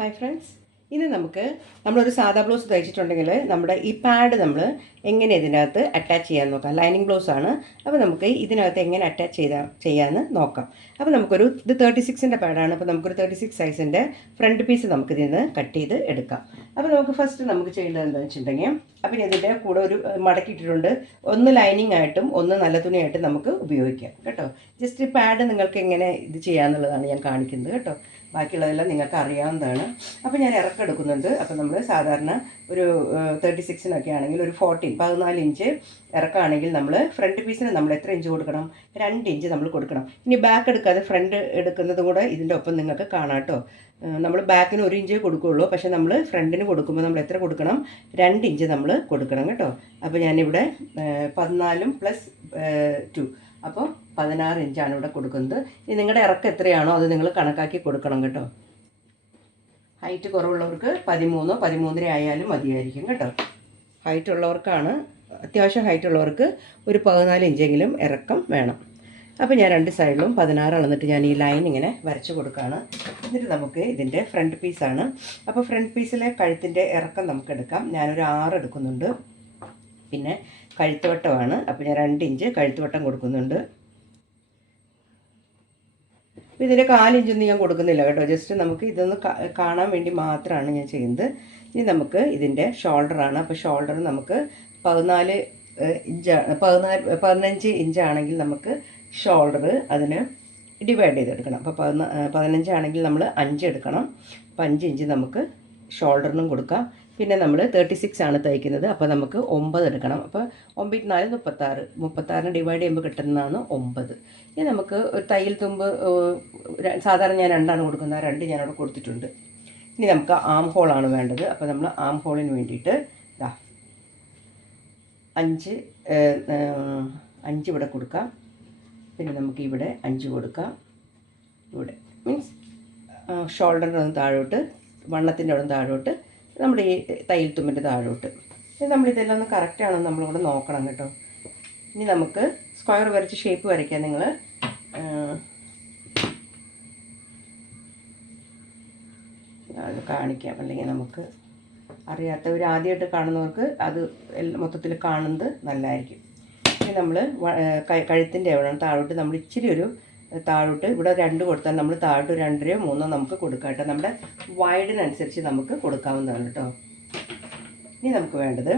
Hi friends, ഇന്ന് നമ്മളൊരു സാധാ ബ്ലൗസ് തയ്ച്ചിട്ടുണ്ടെങ്കിൽ നമ്മുടെ ഈ പാഡ് നമ്മൾ എങ്ങനെ ഇതിനകത്ത് അറ്റാച്ച് ചെയ്യാൻ നോക്കാം. ലൈനിങ് ബ്ലൗസ് ആണ്. അപ്പോൾ നമുക്ക് ഇതിനകത്ത് എങ്ങനെ അറ്റാച്ച് ചെയ്യാമെന്ന് നോക്കാം. അപ്പോൾ ഇത് 36ൻ്റെ പാഡാണ്. അപ്പോൾ നമുക്കൊരു 36 സൈസിൻ്റെ ഫ്രണ്ട് പീസ് നമുക്കിതിൽ നിന്ന് കട്ട് ചെയ്ത് എടുക്കാം. അപ്പോൾ ഫസ്റ്റ് നമുക്ക് ചെയ്യേണ്ടത് എന്താണെന്ന് വെച്ചിട്ടുണ്ടെങ്കിൽ, അപ്പോൾ ഇതിൻ്റെ കൂടെ ഒരു മടക്കിയിട്ടിട്ടുണ്ട്. ഒന്ന് ലൈനിങ് ആയിട്ടും ഒന്ന് നല്ല തുണിയായിട്ടും നമുക്ക് ഉപയോഗിക്കാം കേട്ടോ. ജസ്റ്റ് പാഡ് നിങ്ങൾക്ക് എങ്ങനെ ഇത് ചെയ്യാമെന്നുള്ളതാണ് ഞാൻ കാണിക്കുന്നത് കേട്ടോ. ബാക്കിയുള്ളതെല്ലാം നിങ്ങൾക്ക് അറിയാവുന്നതാണ്. അപ്പോൾ ഞാൻ ഇറക്കെടുക്കുന്നുണ്ട്. അപ്പോൾ നമ്മൾ സാധാരണ ഒരു 36-നൊക്കെ ആണെങ്കിൽ ഒരു 14 ഇഞ്ച് ഇറക്കമാണെങ്കിൽ നമ്മൾ ഫ്രണ്ട് പീസിന് നമ്മൾ എത്ര ഇഞ്ച് കൊടുക്കണം? 2 ഇഞ്ച് നമ്മൾ കൊടുക്കണം. ഇനി ബാക്ക് എടുക്കാതെ ഫ്രണ്ട് എടുക്കുന്നതും കൂടെ ഇതിൻ്റെ ഒപ്പം നിങ്ങൾക്ക് കാണാം കേട്ടോ. നമ്മൾ ബാക്കിന് 1 ഇഞ്ചേ കൊടുക്കുകയുള്ളൂ, പക്ഷേ നമ്മൾ ഫ്രണ്ടിന് കൊടുക്കുമ്പോൾ നമ്മൾ എത്ര കൊടുക്കണം? 2 ഇഞ്ച് നമ്മൾ കൊടുക്കണം കേട്ടോ. അപ്പോൾ ഞാനിവിടെ 14 + 2 അപ്പോൾ 16 ഇഞ്ചാണ് ഇവിടെ കൊടുക്കുന്നത്. ഇനി നിങ്ങളുടെ ഇറക്കം എത്രയാണോ അത് നിങ്ങൾ കണക്കാക്കി കൊടുക്കണം കേട്ടോ. ഹൈറ്റ് കുറവുള്ളവർക്ക് 13 13.5 ആയാലും മതിയായിരിക്കും കേട്ടോ. ഹൈറ്റ് ഉള്ളവർക്കാണ്, അത്യാവശ്യം ഹൈറ്റ് ഉള്ളവർക്ക് ഒരു 14 ഇഞ്ചെങ്കിലും ഇറക്കം വേണം. അപ്പോൾ ഞാൻ 2 സൈഡിലും 16 അളന്നിട്ട് ഞാൻ ഈ ലൈൻ ഇങ്ങനെ വരച്ച് കൊടുക്കുകയാണ്. എന്നിട്ട് നമുക്ക് ഇതിൻ്റെ ഫ്രണ്ട് പീസാണ്. അപ്പോൾ ഫ്രണ്ട് പീസിലെ കഴുത്തിൻ്റെ ഇറക്കം നമുക്ക് എടുക്കാം. ഞാനൊരു 6 എടുക്കുന്നുണ്ട്. പിന്നെ കഴുത്തുവട്ടമാണ്. അപ്പോൾ ഞാൻ 2 ഇഞ്ച് കഴുത്തുവട്ടം കൊടുക്കുന്നുണ്ട്. അപ്പോൾ ഇതിൻ്റെ 4 ഇഞ്ചൊന്നും ഞാൻ കൊടുക്കുന്നില്ല കേട്ടോ. ജസ്റ്റ് നമുക്ക് ഇതൊന്ന് കാണാൻ വേണ്ടി മാത്രമാണ് ഞാൻ ചെയ്യുന്നത്. ഇനി നമുക്ക് ഇതിൻ്റെ ഷോൾഡറാണ്. അപ്പോൾ ഷോൾഡർ നമുക്ക് 15 ഇഞ്ചാണെങ്കിൽ നമുക്ക് ഷോൾഡർ അതിന് ഡിവൈഡ് ചെയ്തെടുക്കണം. അപ്പോൾ 15 ആണെങ്കിൽ നമ്മൾ 5 എടുക്കണം. അപ്പോൾ 5 ഇഞ്ച് നമുക്ക് ഷോൾഡറിനും കൊടുക്കാം. പിന്നെ നമ്മൾ 36 ആണ് തയ്ക്കുന്നത്. അപ്പോൾ നമുക്ക് 9 എടുക്കണം. അപ്പോൾ 9 4 36, 36 ഡിവൈഡ് ചെയ്യുമ്പോൾ കിട്ടുന്നതാണ് 9. ഇനി നമുക്ക് ഒരു തയ്യൽ തുമ്പ് സാധാരണ ഞാൻ 2 കൊടുക്കുന്നത്, ആ 2 ഞാനവിടെ കൊടുത്തിട്ടുണ്ട്. ഇനി നമുക്ക് ആം ഹോളാണ് വേണ്ടത്. അപ്പോൾ നമ്മൾ ആം ഹോളിന് വേണ്ടിയിട്ട് 5 ഇവിടെ കൊടുക്കാം. പിന്നെ നമുക്ക് ഇവിടെ 5 കൊടുക്കാം. ഇവിടെ മീൻസ് ഷോൾഡറിൻ്റെ ഒന്ന് താഴോട്ട്, വണ്ണത്തിൻ്റെ അവിടെ താഴോട്ട്, നമ്മുടെ ഈ തയ്യൽ തുമ്പിൻ്റെ താഴോട്ട്. നമ്മളിതെല്ലാം ഒന്ന് കറക്റ്റാണോ നമ്മളിവിടെ നോക്കണം കേട്ടോ. ഇനി നമുക്ക് സ്ക്വയർ വരച്ച് ഷേപ്പ് വരയ്ക്കാൻ നിങ്ങൾ അത് കാണിക്കാം. അല്ലെങ്കിൽ നമുക്ക് അറിയാത്തവർ ആദ്യമായിട്ട് കാണുന്നവർക്ക് അത് മൊത്തത്തിൽ കാണുന്നത് നല്ലതായിരിക്കും. ഇനി നമ്മൾ കഴുത്തിൻ്റെ എവിടെയാണ് താഴോട്ട് നമ്മൾ ഇച്ചിരി ഒരു താഴോട്ട് ഇവിടെ 2 കൊടുത്താൽ നമ്മൾ താഴോട്ട് 2 3 നമുക്ക് കൊടുക്കാം കേട്ടോ. നമ്മുടെ വൈഡിനനുസരിച്ച് നമുക്ക് കൊടുക്കാവുന്നതാണ് കേട്ടോ. ഇനി നമുക്ക് വേണ്ടത്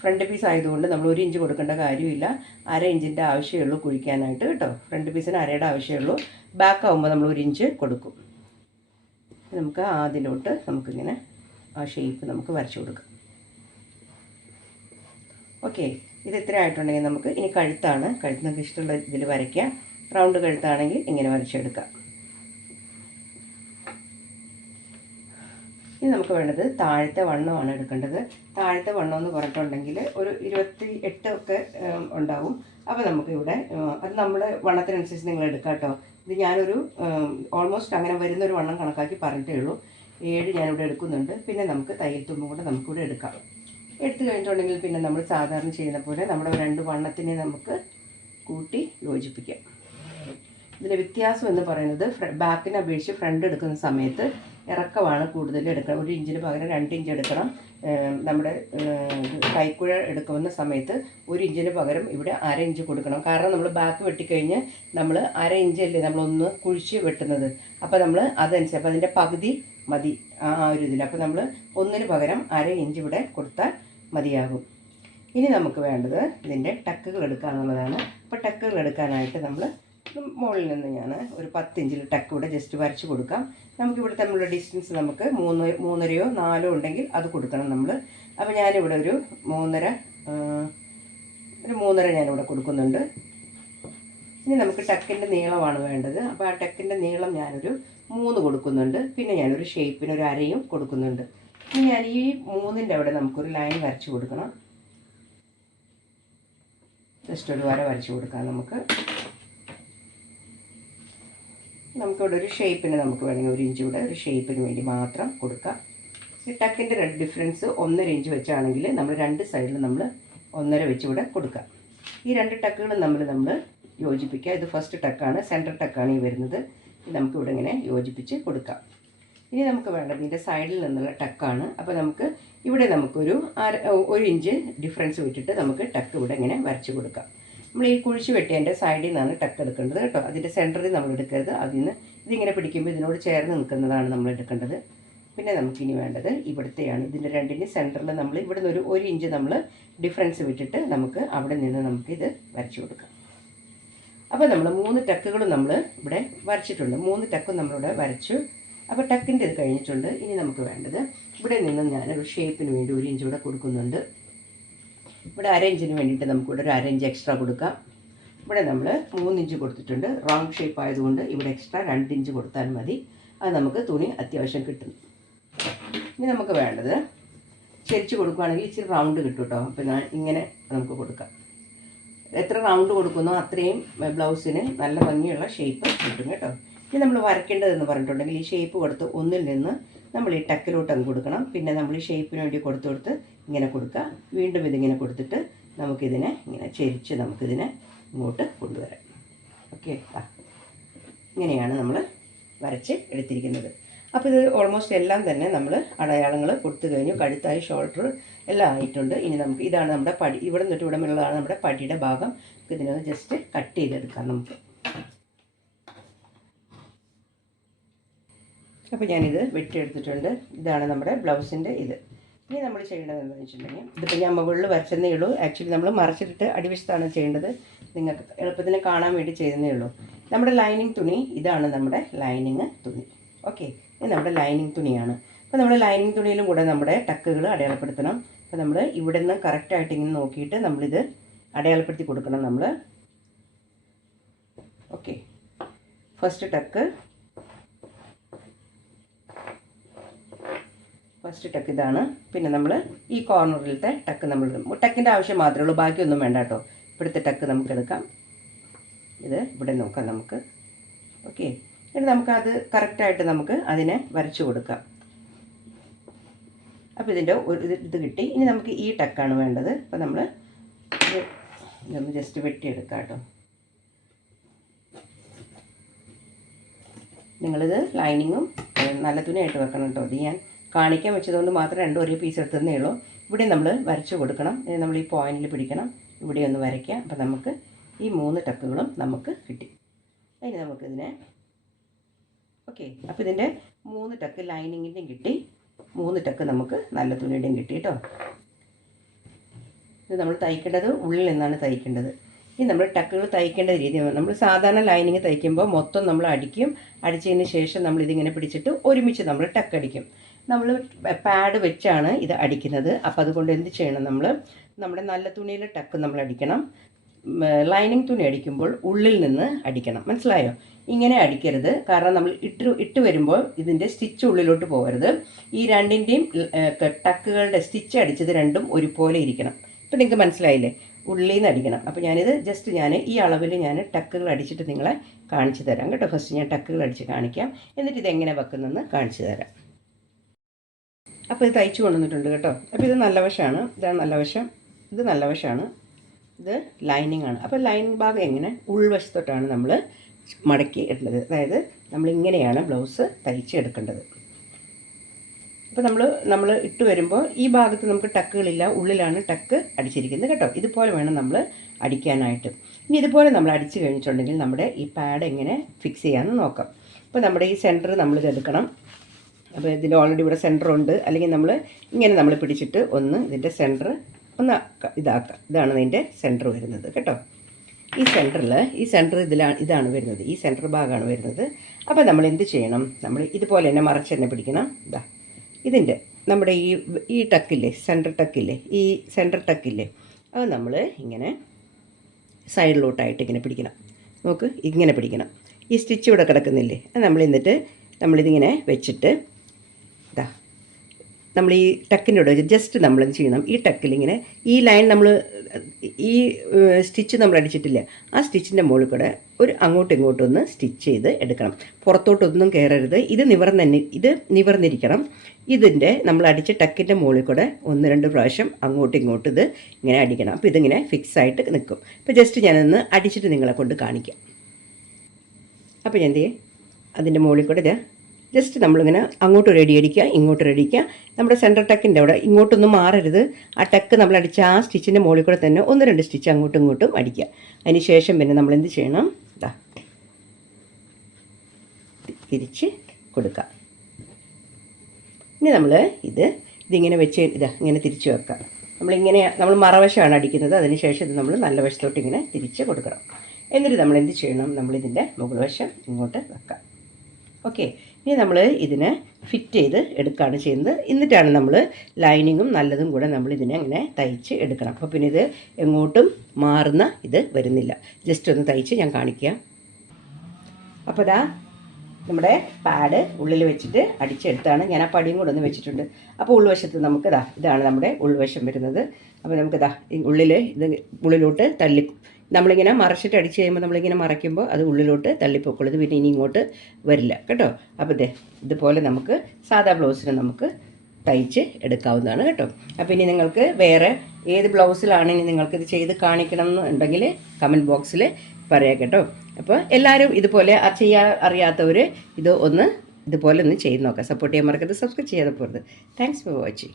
ഫ്രണ്ട് പീസ് ആയതുകൊണ്ട് നമ്മൾ 1 ഇഞ്ച് കൊടുക്കേണ്ട കാര്യമില്ല. 1/2 ഇഞ്ചിൻ്റെ ആവശ്യമേ ഉള്ളൂ കുഴിക്കാനായിട്ട് കേട്ടോ. ഫ്രണ്ട് പീസിന് 1/2യുടെ ആവശ്യമേ ഉള്ളൂ. ബാക്ക് ആകുമ്പോൾ നമ്മൾ 1 ഇഞ്ച് കൊടുക്കും. നമുക്ക് അതിലോട്ട് നമുക്കിങ്ങനെ ആ ഷേപ്പ് നമുക്ക് വരച്ചു കൊടുക്കാം. ഓക്കെ, ഇത് ഇത്ര ആയിട്ടുണ്ടെങ്കിൽ നമുക്ക് ഇനി കഴുത്താണ്. കഴുത്ത് നമുക്ക് ഇഷ്ടമുള്ള ഇതിൽ വരയ്ക്കാം. റൗണ്ട് കഴുത്താണെങ്കിൽ ഇങ്ങനെ വരച്ചെടുക്കാം. ഇനി നമുക്ക് വേണ്ടത് താഴത്തെ വണ്ണമാണ് എടുക്കേണ്ടത്. താഴത്തെ വണ്ണം എന്ന് പറഞ്ഞിട്ടുണ്ടെങ്കിൽ ഒരു 28 ഒക്കെ ഉണ്ടാവും. അപ്പോൾ നമുക്കിവിടെ അത് നമ്മുടെ വണ്ണത്തിനനുസരിച്ച് നിങ്ങൾ എടുക്കാം കേട്ടോ. ഇത് ഞാനൊരു ഓൾമോസ്റ്റ് അങ്ങനെ വരുന്നൊരു വണ്ണം കണക്കാക്കി പറഞ്ഞിട്ടേ ഉള്ളൂ. 7 ഞാനിവിടെ എടുക്കുന്നുണ്ട്. പിന്നെ നമുക്ക് തയ്യൽ തുമ്പും കൂടെ നമുക്കിവിടെ എടുക്കാം. എടുത്തു കഴിഞ്ഞിട്ടുണ്ടെങ്കിൽ പിന്നെ നമ്മൾ സാധാരണ ചെയ്യുന്ന പോലെ നമ്മുടെ 2 വണ്ണത്തിനെ നമുക്ക് കൂട്ടി യോജിപ്പിക്കാം. ഇതിൻ്റെ വ്യത്യാസം എന്ന് പറയുന്നത് ബാക്കിനെ അപേക്ഷിച്ച് ഫ്രണ്ട് എടുക്കുന്ന സമയത്ത് ഇറക്കമാണ് കൂടുതൽ എടുക്കണം. 1 ഇഞ്ചിന് പകരം 2 ഇഞ്ച് എടുക്കണം. നമ്മുടെ കൈക്കുഴ എടുക്കുന്ന സമയത്ത് 1 ഇഞ്ചിന് പകരം ഇവിടെ 1/2 ഇഞ്ച് കൊടുക്കണം. കാരണം നമ്മൾ ബാക്ക് വെട്ടിക്കഴിഞ്ഞ് നമ്മൾ 1/2 ഇഞ്ചല്ലേ നമ്മളൊന്ന് കുഴിച്ച് വെട്ടുന്നത്. അപ്പോൾ നമ്മൾ അതനുസരിച്ച് അപ്പോൾ അതിൻ്റെ പകുതി മതി ആ ഒരു ഇതിൽ. അപ്പോൾ നമ്മൾ 1-ന് പകരം 1/2 ഇഞ്ച് ഇവിടെ കൊടുത്താൽ മതിയാകും. ഇനി നമുക്ക് വേണ്ടത് ഇതിൻ്റെ ടക്കുകൾ എടുക്കുക എന്നുള്ളതാണ്. അപ്പോൾ ടക്കുകൾ എടുക്കാനായിട്ട് നമ്മൾ മുകളിൽ നിന്ന് ഞാൻ ഒരു 10 ഇഞ്ചിൽ ടക്ക് ഇവിടെ ജസ്റ്റ് വരച്ച് കൊടുക്കാം. നമുക്കിവിടെ തമ്മിലുള്ള ഡിസ്റ്റൻസ് നമുക്ക് 3 3.5 4 ഉണ്ടെങ്കിൽ അത് കൊടുക്കണം നമ്മൾ. അപ്പോൾ ഞാനിവിടെ ഒരു 3.5 ഞാനിവിടെ കൊടുക്കുന്നുണ്ട്. ഇനി നമുക്ക് ടക്കിൻ്റെ നീളമാണ് വേണ്ടത്. അപ്പോൾ ആ ടക്കിൻ്റെ നീളം ഞാനൊരു 3 കൊടുക്കുന്നുണ്ട്. പിന്നെ ഞാനൊരു ഷേപ്പിന് ഒരു 1/2 കൊടുക്കുന്നുണ്ട്. ഇനി ഞാൻ ഈ 3ൻ്റെ അവിടെ നമുക്കൊരു ലൈൻ വരച്ച് കൊടുക്കണം. ജസ്റ്റ് ഒരു വര വരച്ച് കൊടുക്കാം. നമുക്കിവിടെ ഒരു ഷേപ്പിന് നമുക്ക് വേണമെങ്കിൽ 1 ഇഞ്ച് ഇവിടെ ഒരു ഷേപ്പിന് വേണ്ടി മാത്രം കൊടുക്കാം. ഈ ടക്കിൻ്റെ ഡിഫറൻസ് 1.5 ഇഞ്ച് വെച്ചാണെങ്കിൽ നമ്മൾ 2 സൈഡിലും നമ്മൾ 1.5 വെച്ച് ഇവിടെ കൊടുക്കാം. ഈ 2 ടക്കുകളും നമ്മൾ യോജിപ്പിക്കുക. ഇത് ഫസ്റ്റ് ടക്കാണ്, സെൻറ്റർ ടക്കാണ് ഈ വരുന്നത്. നമുക്കിവിടെ ഇങ്ങനെ യോജിപ്പിച്ച് കൊടുക്കാം. ഇനി നമുക്ക് വേണ്ടത് ഇതിൻ്റെ സൈഡിൽ നിന്നുള്ള ടക്കാണ്. അപ്പോൾ നമുക്ക് ഇവിടെ നമുക്കൊരു 1 ഇഞ്ച് ഡിഫറൻസ് വിട്ടിട്ട് നമുക്ക് ടക്ക് ഇവിടെ ഇങ്ങനെ വരച്ച് കൊടുക്കാം. നമ്മൾ ഈ കുഴിച്ച് വെട്ടിയതിൻ്റെ സൈഡിൽ നിന്നാണ് ടക്ക് എടുക്കേണ്ടത് കേട്ടോ. അതിൻ്റെ സെൻറ്ററിൽ നമ്മൾ എടുക്കരുത്. അതിൽ നിന്ന് ഇതിങ്ങനെ പിടിക്കുമ്പോൾ ഇതിനോട് ചേർന്ന് നിൽക്കുന്നതാണ് നമ്മൾ എടുക്കേണ്ടത്. പിന്നെ നമുക്കിനി വേണ്ടത് ഇവിടുത്തെയാണ്. ഇതിൻ്റെ രണ്ടിൻ്റെ സെൻറ്ററിൽ നമ്മൾ ഇവിടെ നിന്ന് 1 ഇഞ്ച് നമ്മൾ ഡിഫറൻസ് വിട്ടിട്ട് നമുക്ക് അവിടെ നിന്ന് നമുക്കിത് വരച്ച് കൊടുക്കാം. അപ്പോൾ നമ്മൾ 3 ടക്കുകളും നമ്മൾ ഇവിടെ വരച്ചിട്ടുണ്ട്. 3 ടക്കും നമ്മളിവിടെ വരച്ചു. അപ്പോൾ ടക്കിൻ്റെ ഇത് കഴിഞ്ഞിട്ടുണ്ട്. ഇനി നമുക്ക് വേണ്ടത് ഇവിടെ നിന്ന് ഞാനൊരു ഷേപ്പിന് വേണ്ടി 1 ഇഞ്ച് കൂടെ കൊടുക്കുന്നുണ്ട്. ഇവിടെ 1/2 ഇഞ്ചിന് വേണ്ടിയിട്ട് നമുക്കിവിടെ ഒരു 1/2 ഇഞ്ച് എക്സ്ട്രാ കൊടുക്കാം. ഇവിടെ നമ്മൾ 3 ഇഞ്ച് കൊടുത്തിട്ടുണ്ട്. റൗണ്ട് ഷേപ്പ് ആയതുകൊണ്ട് ഇവിടെ എക്സ്ട്രാ 2 ഇഞ്ച് കൊടുത്താൽ മതി. അത് നമുക്ക് തുണി അത്യാവശ്യം കിട്ടും. ഇനി നമുക്ക് വേണ്ടത് ചെരിച്ച് കൊടുക്കുകയാണെങ്കിൽ ഇച്ചിരി റൗണ്ട് കിട്ടും കേട്ടോ. അപ്പോൾ ഞാൻ ഇങ്ങനെ നമുക്ക് കൊടുക്കാം. എത്ര റൗണ്ട് കൊടുക്കുന്നോ അത്രയും ബ്ലൗസിന് നല്ല ഭംഗിയുള്ള ഷേപ്പ് കിട്ടും കേട്ടോ. ഇനി നമ്മൾ വരയ്ക്കേണ്ടതെന്ന് പറഞ്ഞിട്ടുണ്ടെങ്കിൽ ഈ ഷേപ്പ് കൊടുത്ത് ഒന്നിൽ നിന്ന് നമ്മൾ ഈ ടക്കിലോട്ട് അങ്ങ് കൊടുക്കണം. പിന്നെ നമ്മൾ ഈ ഷേപ്പിന് വേണ്ടി കൊടുത്ത് ഇങ്ങനെ കൊടുക്കുക. വീണ്ടും ഇതിങ്ങനെ കൊടുത്തിട്ട് നമുക്കിതിനെ ഇങ്ങനെ ചെരിച്ച് നമുക്കിതിനെ ഇങ്ങോട്ട് കൊണ്ടുവരാം. ഓക്കെ, ഇങ്ങനെയാണ് നമ്മൾ വരച്ച് എടുത്തിരിക്കുന്നത്. അപ്പോൾ ഇത് ഓൾമോസ്റ്റ് എല്ലാം തന്നെ നമ്മൾ അടയാളങ്ങൾ കൊടുത്തു കഴിഞ്ഞു. കഴുത്തായി ഷോൾഡർ എല്ലാം ആയിട്ടുണ്ട്. ഇനി നമുക്ക് ഇതാണ് നമ്മുടെ പടി. ഇവിടെ നിന്നിട്ട് ഇവിടെ ഉള്ളതാണ് നമ്മുടെ പടിയുടെ ഭാഗം. ഇതിനൊന്ന് ജസ്റ്റ് കട്ട് ചെയ്തെടുക്കാം നമുക്ക്. അപ്പോൾ ഞാനിത് വെട്ടിയെടുത്തിട്ടുണ്ട്. ഇതാണ് നമ്മുടെ ബ്ലൗസിൻ്റെ ഇത്. ഇനി നമ്മൾ ചെയ്യേണ്ടത് എന്താണെന്ന് വെച്ചിട്ടുണ്ടെങ്കിൽ ഇതിപ്പോൾ ഞാൻ മുകളിൽ വരച്ചതേ ഉള്ളൂ. ആക്ച്വലി നമ്മൾ മറച്ചിട്ടിട്ട് അടിവശത്താണ് ചെയ്യേണ്ടത്. നിങ്ങൾക്ക് എളുപ്പത്തിന് കാണാൻ വേണ്ടി ചെയ്യുന്നേ ഉള്ളൂ. നമ്മുടെ ലൈനിങ് തുണി ഇതാണ്. നമ്മുടെ ലൈനിങ് തുണി. ഓക്കെ, ഇത് നമ്മുടെ ലൈനിങ് തുണിയാണ്. അപ്പോൾ നമ്മൾ ലൈനിങ് തുണിയിലും കൂടെ നമ്മുടെ ടക്കുകൾ അടയാളപ്പെടുത്തണം. അപ്പോൾ നമ്മൾ ഇവിടെ നിന്ന് കറക്റ്റായിട്ട് ഇങ്ങനെ നോക്കിയിട്ട് നമ്മളിത് അടയാളപ്പെടുത്തി കൊടുക്കണം നമ്മൾ. ഓക്കെ, ഫസ്റ്റ് ടക്ക് ഇതാണ്. പിന്നെ നമ്മൾ ഈ കോർണറിലത്തെ ടക്ക് നമ്മൾ ടക്കിൻ്റെ ആവശ്യം മാത്രമേ ഉള്ളൂ, ബാക്കിയൊന്നും വേണ്ട കേട്ടോ. ഇവിടുത്തെ ടക്ക് നമുക്ക് എടുക്കാം. ഇത് ഇവിടെ നോക്കാം നമുക്ക്. ഓക്കെ, എന്നിട്ട് നമുക്കത് കറക്റ്റായിട്ട് നമുക്ക് അതിനെ വരച്ചു കൊടുക്കാം. അപ്പോൾ ഇതിൻ്റെ ഒരു ഇത് കിട്ടി. ഇനി നമുക്ക് ഈ ടക്കാണ് വേണ്ടത്. അപ്പോൾ നമ്മൾ ഇതൊന്ന് ജസ്റ്റ് വെട്ടിയെടുക്കാം കേട്ടോ. നിങ്ങളിത് ലൈനിങ്ങും നല്ല തുണിയായിട്ട് വെക്കണം കേട്ടോ. ഇത് ഞാൻ കാണിക്കാൻ വെച്ചതുകൊണ്ട് മാത്രം 2 ഒരേ പീസ് എടുത്തതേ ഉള്ളൂ. ഇവിടെ നമ്മൾ വരച്ച് കൊടുക്കണം. നമ്മൾ ഈ പോയിന്റിൽ പിടിക്കണം. ഇവിടെ ഒന്ന് വരയ്ക്കാം. അപ്പോൾ നമുക്ക് ഈ 3 ടക്കുകളും നമുക്ക് കിട്ടി. അതിന് നമുക്കിതിനെ ഓക്കെ. അപ്പോൾ ഇതിൻ്റെ 3 ടക്ക് ലൈനിങ്ങിൻ്റെയും കിട്ടി, 3 ടക്ക് നമുക്ക് നല്ല തുണിയുടെയും കിട്ടി കേട്ടോ. ഇത് നമ്മൾ തയ്ക്കേണ്ടത് ഉള്ളിൽ നിന്നാണ് തയ്ക്കേണ്ടത്. ഇനി നമ്മൾ ടക്കുകൾ തയ്ക്കേണ്ട രീതി നമ്മൾ സാധാരണ ലൈനിങ് തയ്ക്കുമ്പോൾ മൊത്തം നമ്മൾ അടിച്ചതിന് ശേഷം നമ്മളിതിങ്ങനെ പിടിച്ചിട്ട് ഒരുമിച്ച് നമ്മൾ ടക്കടിക്കും. നമ്മൾ പാഡ് വെച്ചാണ് ഇത് അടിക്കുന്നത്. അപ്പോൾ അതുകൊണ്ട് എന്ത് ചെയ്യണം, നമ്മുടെ നല്ല തുണിയിൽ ടക്ക് നമ്മൾ അടിക്കണം. ലൈനിങ് തുണി അടിക്കുമ്പോൾ ഉള്ളിൽ നിന്ന് അടിക്കണം. മനസ്സിലായോ? ഇങ്ങനെ അടിക്കരുത്. കാരണം നമ്മൾ ഇട്ട് വരുമ്പോൾ ഇതിൻ്റെ സ്റ്റിച്ച് ഉള്ളിലോട്ട് പോകരുത്. ഈ രണ്ടിൻ്റെയും ടക്കുകളുടെ സ്റ്റിച്ച് അടിച്ചത് രണ്ടും ഒരുപോലെ ഇരിക്കണം. ഇപ്പം നിങ്ങൾക്ക് മനസ്സിലായില്ലേ? ഉള്ളിൽ നിന്ന് അടിക്കണം. അപ്പോൾ ഞാനിത് ജസ്റ്റ് ഈ അളവിൽ ടക്കുകൾ അടിച്ചിട്ട് നിങ്ങളെ കാണിച്ചു തരാം കേട്ടോ. ഫസ്റ്റ് ഞാൻ ടക്കുകൾ അടിച്ച് കാണിക്കാം, എന്നിട്ട് ഇതെങ്ങനെ വെക്കുന്നതെന്ന് കാണിച്ചു തരാം. അപ്പോൾ ഇത് തയ്ച്ചു കൊണ്ടുവന്നിട്ടുണ്ട് കേട്ടോ. അപ്പോൾ ഇത് നല്ല വശമാണ്, ഇതാണ് നല്ല വശം, ഇത് നല്ല വശമാണ്, ഇത് ലൈനിങ് ആണ്. അപ്പോൾ ലൈനിങ് ഭാഗം എങ്ങനെ ഉൾവശത്തോട്ടാണ് നമ്മൾ മടക്കി ഇടേണ്ടത്. അതായത് നമ്മളിങ്ങനെയാണ് ബ്ലൗസ് തയ്ച്ചെടുക്കേണ്ടത്. അപ്പോൾ നമ്മൾ ഇട്ട് വരുമ്പോൾ ഈ ഭാഗത്ത് നമുക്ക് ടക്കുകളില്ല, ഉള്ളിലാണ് ടക്ക് അടിച്ചിരിക്കുന്നത് കേട്ടോ. ഇതുപോലെ വേണം നമ്മൾ അടിക്കാനായിട്ട്. ഇനി ഇതുപോലെ നമ്മൾ അടിച്ച് കഴിഞ്ഞിട്ടുണ്ടെങ്കിൽ നമ്മുടെ ഈ പാഡ് എങ്ങനെ ഫിക്സ് ചെയ്യാമെന്ന് നോക്കാം. അപ്പോൾ നമ്മുടെ ഈ സെൻറ്റർ നമ്മളിത് എടുക്കണം. അപ്പോൾ ഇതിൻ്റെ ഓൾറെഡി ഇവിടെ സെൻറ്റർ ഉണ്ട്. അല്ലെങ്കിൽ നമ്മൾ പിടിച്ചിട്ട് ഇതിൻ്റെ സെൻറ്റർ ഒന്ന് ഇതാക്കുക. ഇതാണ് ഇതിൻ്റെ സെൻറ്റർ വരുന്നത് കേട്ടോ. ഈ സെൻറ്റർ ഇതാണ് വരുന്നത്, ഈ സെൻറ്റർ ഭാഗമാണ് വരുന്നത്. അപ്പോൾ നമ്മൾ എന്ത് ചെയ്യണം, നമ്മൾ ഇതുപോലെ തന്നെ മറച്ച് തന്നെ പിടിക്കണം. ഇതിൻ്റെ നമ്മുടെ ഈ ടക്കില്ലേ, സെൻറ്റർ ടക്കില്ലേ, അത് നമ്മൾ ഇങ്ങനെ സൈഡിലോട്ടായിട്ട് ഇങ്ങനെ പിടിക്കണം. നോക്ക്, ഇങ്ങനെ പിടിക്കണം. ഈ സ്റ്റിച്ച് ഇവിടെ കിടക്കുന്നില്ലേ, അത് നമ്മളിതിങ്ങനെ വെച്ചിട്ട് നമ്മൾ ഈ ടക്കിൻ്റെ കൂടെ ജസ്റ്റ് നമ്മളെന്ത് ചെയ്യണം, ഈ ടക്കിലിങ്ങനെ ഈ ലൈൻ ഈ സ്റ്റിച്ച് നമ്മൾ അടിച്ചിട്ടില്ല, ആ സ്റ്റിച്ചിൻ്റെ മുകളിൽ കൂടെ അങ്ങോട്ടും ഇങ്ങോട്ടും ഒന്ന് സ്റ്റിച്ച് ചെയ്ത് എടുക്കണം. പുറത്തോട്ടൊന്നും കയറരുത്. ഇത് നിവർന്നിരിക്കണം. ഇതിൻ്റെ നമ്മൾ അടിച്ച ടക്കിൻ്റെ മുകളിൽ കൂടെ 1-2 പ്രാവശ്യം അങ്ങോട്ടും ഇങ്ങോട്ടും ഇത് ഇങ്ങനെ അടിക്കണം. അപ്പോൾ ഇതിങ്ങനെ ഫിക്സ് ആയിട്ട് നിൽക്കും. അപ്പോൾ ജസ്റ്റ് ഞാനൊന്ന് അടിച്ചിട്ട് നിങ്ങളെ കൊണ്ട് കാണിക്കാം. അപ്പോൾ ഞാൻ അതിൻ്റെ മുകളിൽ കൂടെ ജസ്റ്റ് നമ്മളിങ്ങനെ അങ്ങോട്ട് റെഡി അടിക്കുക, ഇങ്ങോട്ട് റെഡി അടിക്കുക. നമ്മുടെ സെൻറ്റർ ടക്കിൻ്റെ അവിടെ ഇങ്ങോട്ടൊന്നും മാറരുത്. ആ ടക്ക് നമ്മൾ അടിച്ച ആ സ്റ്റിച്ചിൻ്റെ മുകളിൽ കൂടെ തന്നെ 1-2 സ്റ്റിച്ച് അങ്ങോട്ടും ഇങ്ങോട്ടും അടിക്കുക. അതിന് ശേഷം പിന്നെ നമ്മൾ എന്ത് ചെയ്യണം, ഇതാ തിരിച്ച് കൊടുക്കുക. ഇനി നമ്മൾ ഇതിങ്ങനെ വെച്ച് ഇങ്ങനെ തിരിച്ച് വെക്കാം. നമ്മൾ മറവശമാണ് അടിക്കുന്നത്. അതിന് ശേഷം ഇത് നമ്മൾ നല്ല വശത്തോട്ട് ഇങ്ങനെ തിരിച്ച് കൊടുക്കണം. എന്നിട്ട് നമ്മൾ എന്ത് ചെയ്യണം, നമ്മളിതിൻ്റെ മുകൾ വശം ഇങ്ങോട്ട് വെക്കാം. ഓക്കെ, ഇനി നമ്മൾ ഇതിനെ ഫിറ്റ് ചെയ്ത് എടുക്കുകയാണ് ചെയ്യുന്നത്. എന്നിട്ടാണ് നമ്മൾ ലൈനിങ്ങും നല്ലതും കൂടെ നമ്മൾ ഇതിനെ അങ്ങനെ തയ്ച്ച് എടുക്കണം. അപ്പോൾ പിന്നെ ഇത് എങ്ങോട്ടും മാറുന്ന ഇത് വരുന്നില്ല. ജസ്റ്റ് ഒന്ന് തയ്ച്ച് ഞാൻ കാണിക്കാം. അപ്പോൾ ഇതാ നമ്മുടെ പാഡ് ഉള്ളിൽ വെച്ചിട്ട് അടിച്ചെടുത്താണ്. ഞാൻ ആ പടിയും കൂടെ ഒന്ന് വെച്ചിട്ടുണ്ട്. അപ്പോൾ ഉൾവശത്ത് നമുക്ക് ഇതാണ് നമ്മുടെ ഉൾവശം വരുന്നത്. അപ്പോൾ നമുക്കിതാ ഉള്ളിലോട്ട് നമ്മളിങ്ങനെ മറച്ചിട്ട് അടിച്ച് കഴിയുമ്പോൾ നമ്മളിങ്ങനെ മറയ്ക്കുമ്പോൾ അത് ഉള്ളിലോട്ട് തള്ളിപ്പോക്കുള്ളത്, പിന്നെ ഇനി ഇങ്ങോട്ട് വരില്ല കേട്ടോ. അപ്പോൾ ഇതുപോലെ നമുക്ക് സാധാ ബ്ലൗസിന് നമുക്ക് തയ്ച്ച് എടുക്കാവുന്നതാണ് കേട്ടോ. അപ്പോൾ ഇനി നിങ്ങൾക്ക് വേറെ ഏത് ബ്ലൗസിലാണെങ്കിൽ നിങ്ങൾക്കിത് ചെയ്ത് കാണിക്കണം എന്നുണ്ടെങ്കിൽ കമൻറ്റ് ബോക്സിൽ പറയാം കേട്ടോ. അപ്പോൾ എല്ലാവരും ഇതുപോലെ ചെയ്യാൻ അറിയാത്തവർ ഇതുപോലെ ഒന്ന് ചെയ്ത് നോക്കാം. സപ്പോർട്ട് ചെയ്യാൻ മറക്കരുത്, സബ്സ്ക്രൈബ് ചെയ്യാതെ പോകരുത്. Thanks for watching.